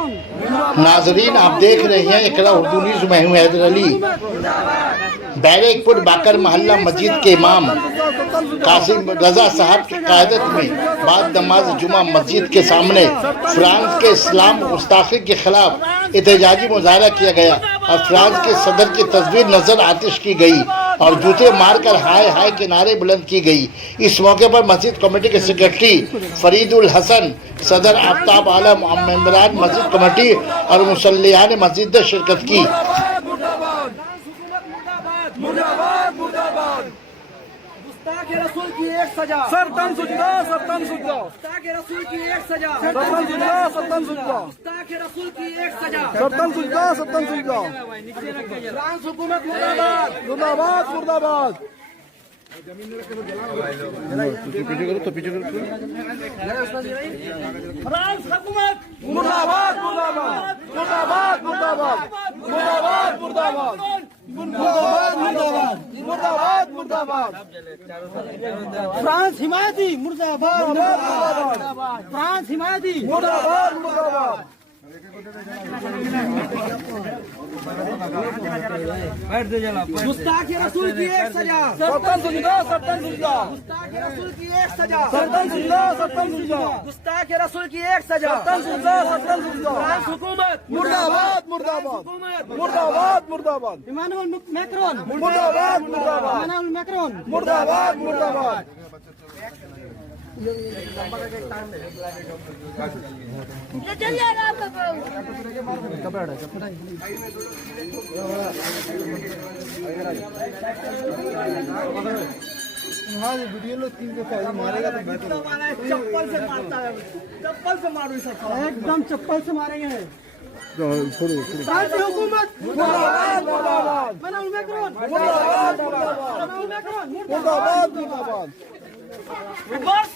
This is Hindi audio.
नाजरीन, आप देख रहे हैं इकरा उर्दू न्यूज़ में हूँ हैदर अली। बैरकपुर बाकर मोहल्ला मस्जिद के इमाम कासिम रजा साहब की क़यादत में बाद नमाज जुमा मस्जिद के सामने फ्रांस के इस्लाम गुस्ताखी के खिलाफ एहतजाजी मुजाहरा किया गया और फ्रांस के सदर की तस्वीर नजर आतिश की गई और जूते मारकर हाय हाय के नारे बुलंद की गई। इस मौके पर मस्जिद कमेटी के सेक्रेटरी फरीदुल हसन, सदर आफ्ताब आलम, मेंबरान मस्जिद कमेटी और मुसल्लियान मस्जिद ने शिरकत की। रसूल की एक सजा, सरतन सुजदा, सरतन सुजदा, रसूल की एक सजा, सरतन सुजदा, सरतन सुजदा, रसूल की एक सजा, सरतन सुजदा, सरतन सुजदा। फ्रांस हुकूमत मुर्दाबाद, मुर्दाबाद, मुर्दाबाद। फ्रांस हुकूमत मुर्दाबाद, मुर्दाबाद, मुर्दाबाद, मुर्दाबाद, मुर्दाबाद, मुर्दाबाद, मुर्दाबाद, मुर्दाबाद, मुर्दाबाद, मुर्दाबाद। फ्रांस हिमायती मुर्दाबाद, मुर्दाबाद, फ्रांस हिमायती मुर्दाबाद, मुर्दाबाद। गुस्ताखी रसूल की एक सजा, सरतन सुजदा, सरतन सुजदा, गुस्ताखी रसूल की एक सजा, सरतन सुजदा, सरतन सुजदा, गुस्ताखी रसूल की एक सजा, सरतन सुजदा, सरतन सुजदा। फ्रांस हुकूमत मुर्दाबाद, मुर्दाबाद, मुर्दाबाद, मुर्दाबाद, इमानुअल मैक्रोन, मुर्दाबाद, मुर्दाबाद, इमानुअल मैक्रोन। मुर्दाबाद, मुर्दाबाद। हाँ, वीडियो लो 3 दफा मारेगा तो चप्पल से मारता है, चप्पल से मारो इसे, एकदम चप्पल से मारेंगे। फ्रांस की हुकूमत मुर्दाबाद, मुर्दाबाद, इमानुअल मैक्रोन, मुर्दाबाद, मुर्दाबाद, इमानुअल मैक्रोन, मुर्दाबाद, मुर्दाबाद। मुर्दाबाद।